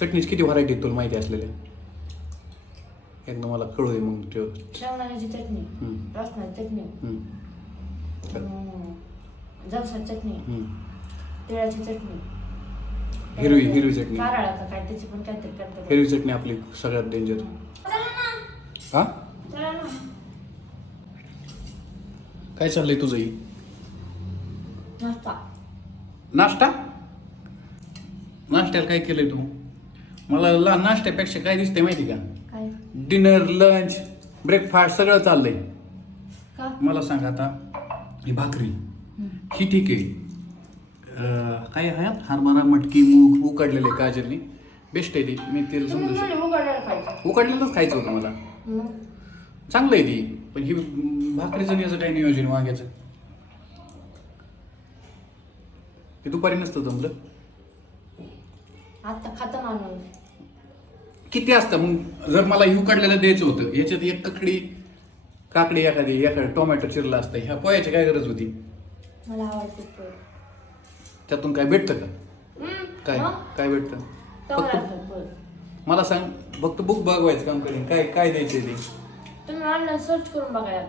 चटणीची किती व्हरायटी तुला माहिती असलेल्या एकदा मला कळू दे मग ठेव शेंगदाण्याची चटणी हम्म, चटणी हम्म, अं, जवसाची चटणी हम्म. तिळाची चटणी हिरवी हिरवी चटणी. कारळा का काय त्याची पण काहीतरी करतात. हिरवी चटणी आपली सगळ्यात डेंजर हा? चला ना. काय चाललंय तुझं ही? नाश्ता. नाश्ता? नाश्त्याला काय केलंय तू? मला ला नाश्त्यापेक्षा काय दिसतंय माहिती का? काय? डिनर लंच ब्रेकफास्ट सगळं चाललंय. का? मला सांग आता ही भाकरी. ही ठीक आहे. अं, काय आहे? हरभरा मटकी मूग उकडलेले काजलनी बेस्ट आहे ती. मी तेल तुम्ही समजू शकतो उकडलेलंच खायचं होतं मला. मग? चांगलं आहे ती. पण ही भाकरीचं आणि याचं काय नियोजन वांग्याचं? ते दुपारी नसतं जमलं. आता खाता माणूस. किती असतं? मग जर मला ही उकडलेलं द्यायचं होतं याच्यात एक ककडी काकडी एखादी एखादी टोमॅटो चिरला असतं ह्या पोह्याची काय गरज होती? मला आवडते पोहे. त्यातून काय भेटतं का? हम्म. काय? मग? काय भेटतं? फक्त असतं पोहे. मला सांग फक्त बुक बघवायचं काम करेन. काय काय द्यायचंय ते? तुम्ही ऑनलाईन सर्च करून बघा.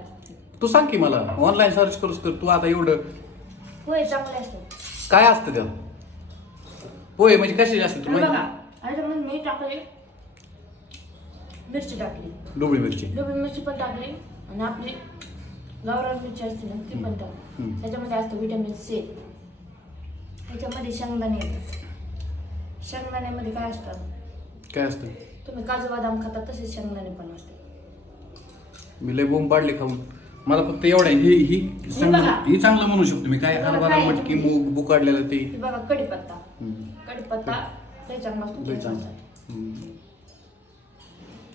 तू सांग की मला. ऑनलाईन सर्च करूस कर. तू आता एवढं पोहे चांगले असतात. काय असतं त्या पोहे म्हणजे कसे असतात तू आणि बघा. माहिती आणि मग मी टाकले. मिरची टाकली. डोबळी मिरची. डोबी मिरची पण टाकली आणि आपली गावरान मिरची असते ना ती पण टाकली. हम्म. त्याच्यामध्ये असतं विटॅमिन सी त्याच्यामध्ये शेंगदाणे येतात शेंगदाण्यामध्ये काय असतं? काय असतं? तुम्ही काजू बदाम खाता तसेच शेंगदाणे पण असते मी लय बोंब पाडले खाऊन. मला फक्त एवढं ही ही चांगलं बघा. ही चांगलं म्हणू शकतो मी. काय बघा हरभरा काय आहे मटकी? मूग बुकाडलेलं ते. ती बघा कढीपत्ता. हम्म. कढीपत्ता लय चांगला असतो लय चांगलं. हम्म.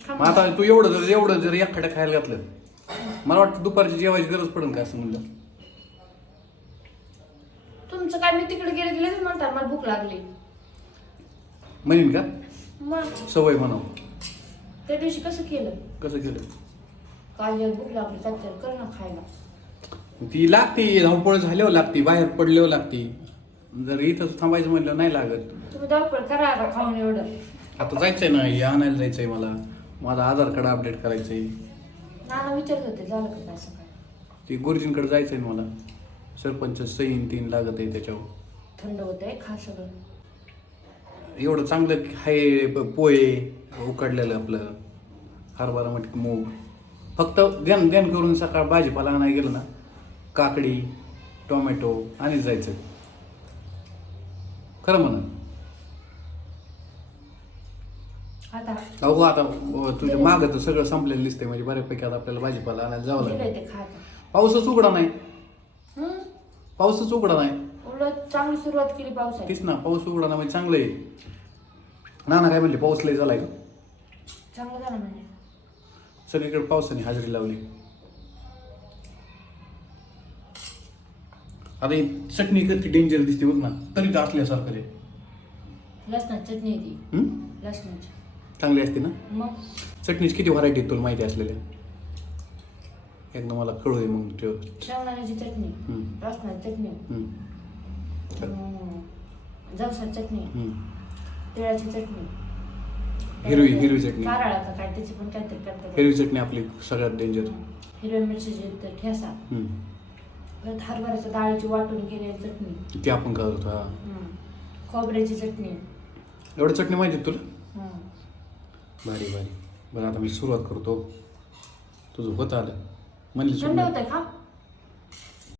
मग आता तू एवढं जर एवढं जर एखाद्या खायला घातलं मला वाटतं दुपारची जेवायची गरज पडेल का असं म्हणलं? तुमचं काय मी तिकडे गेले गेले म्हणतात मला भूक लागली. म्हणेन का? मग? सवय म्हणाव. त्या दिवशी कसं केलं? कसं केलं? काल जेव्हा भूक लागली कर ना खायला. ती लागती धावपळ झाल्यावर लागती बाहेर पडल्यावर लागती. जर इथं थांबायचं म्हणलं नाही लागत. तुम्ही धावपळ करा आता खाऊन एवढं. आता जायचंय ना हे आणायला जायचंय मला. माझा आधार कार्ड अपडेट करायचंय. नाना विचारत होते झालं का काय सकाळी ती गुरुजींकडे जायचंय ना मला. सरपंच सईन तीन लागत आहे त्याच्यावर. थंड होतंय खा सगळं? एवढं चांगलं आहे प- पोहे उकडलेलं आपलं. हरभरा मटकी मूग. फक्त ध्यान ध्यान करून सकाळ भाजीपाला नाही गेलं ना काकडी टोमॅटो आणि जायचं. खरं म्हणा आता. अहो आता अ, तुझ्या मागं तर सगळं संपलेलं दिसतंय. म्हणजे बऱ्यापैकी आता आपल्याला भाजीपाला आणायला जावं दिलंय लागेल ते खाता पाऊसच उघडा नाही. हम्म पाऊसच उघडा नाही. उलट चांगली सुरुवात केली पावसाची तीच ना पाऊस उघडा ना म्हणजे चांगलं आहे. नाना काय म्हणले पाऊस लय झालाय. का चांगलं झालं म्हणजे सगळीकडे पावसाने हजेरी लावली. आता ही चटणी किती डेंजर दिसते बघ ना तरी तर असल्यासारखं आहे. लसणाची चटणी आहे ती. हम्म? लसणाची. चांगली असते ना? मग? चटणीची किती व्हरायटी तुला माहिती असलेल्या? एकदा मला कळू दे मग ठेव शेंगदाण्याची चटणी हम्म. चटणी. हम्म. अं, जवसाची चटणी. हम्म. तिळाची चटणी. हिरवी हिरवी चटणी. कारळा का काय त्याची पण काहीतरी करतात. हिरवी चटणी आपली सगळ्यात डेंजर हिरव्या मिरचीची ते ठेसा. परत हरभऱ्याच्या डाळीची वाटून केलेली चटणी. ती आपण करतो हा. खोबऱ्याची चटणी. एवढं चटणी माहिती आहे तुला. भारी भारी. बरं आता मी सुरुवात करतो. तुझं होत आलं. म्हणली थंड सुरुवात होतंय खा